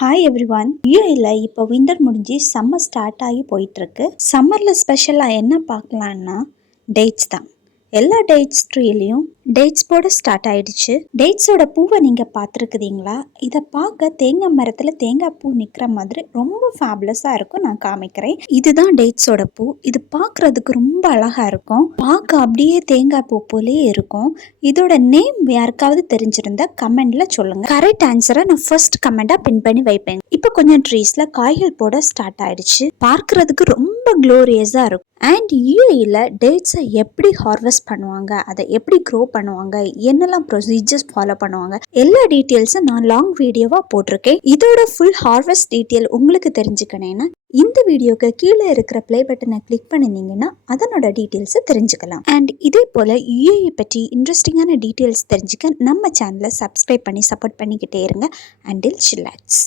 Hi everyone. யூஏல இப்போ winter முடிஞ்சு summer start ஆகி போயிட்டுருக்கு. சம்மரில் ஸ்பெஷலாக என்ன பார்க்கலான்னா டேட்ஸ் தான். எல்லா டேட்ஸ் ட்ரீலையும் டேட்ஸ் போட ஸ்டார்ட் ஆயிடுச்சு. டேட்ஸோட பூவை நீங்கள் பார்த்துருக்குறீங்களா? இதை பார்க்க தேங்காய் மரத்தில் தேங்காய் பூ நிற்கிற மாதிரி ரொம்ப ஃபேபுலஸாக இருக்கும். நான் காமிக்கிறேன். இதுதான் டேட்ஸோட பூ. இது பார்க்குறதுக்கு ரொம்ப அழகாக இருக்கும். பார்க்க அப்படியே தேங்காய் பூ போலேயே இருக்கும். இதோட நேம் யாருக்காவது தெரிஞ்சிருந்தா கமெண்ட்ல சொல்லுங்க. கரெக்ட் ஆன்சரை நான் ஃபர்ஸ்ட் கமெண்டா பின் பண்ணி வைப்பேன். இப்போ கொஞ்சம் ட்ரீஸ்ல காய்கள் போட ஸ்டார்ட் ஆயிடுச்சு. பார்க்கறதுக்கு ரொம்ப க்ளோரியஸா இருக்கும். அண்ட் யூஏல டேட்ஸை எப்படி ஹார்வெஸ்ட் பண்ணுவாங்க, அதை எப்படி க்ரோ பண்ணுவாங்க, என்னெல்லாம் ப்ரொசீஜர்ஸ் ஃபாலோ பண்ணுவாங்க, எல்லா டீட்டெயில்ஸும் நான் லாங் வீடியோவா போட்டிருக்கேன். இதோட ஃபுல் ஹார்வெஸ்ட் டீட்டெயில் உங்களுக்கு தெரிஞ்சுக்கணும்னா இந்த வீடியோக்கு கீழே இருக்கிற ப்ளே பட்டனை கிளிக் பண்ணினீங்கன்னா அதனோட டீட்டெயில்ஸை தெரிஞ்சுக்கலாம். அண்ட் இதே போல் யூஏ பற்றி இன்ட்ரெஸ்டிங்கான டீட்டெயில்ஸ் தெரிஞ்சுக்க நம்ம சேனலை சப்ஸ்கிரைப் பண்ணி சப்போர்ட் பண்ணிக்கிட்டே இருங்க. Until chillax.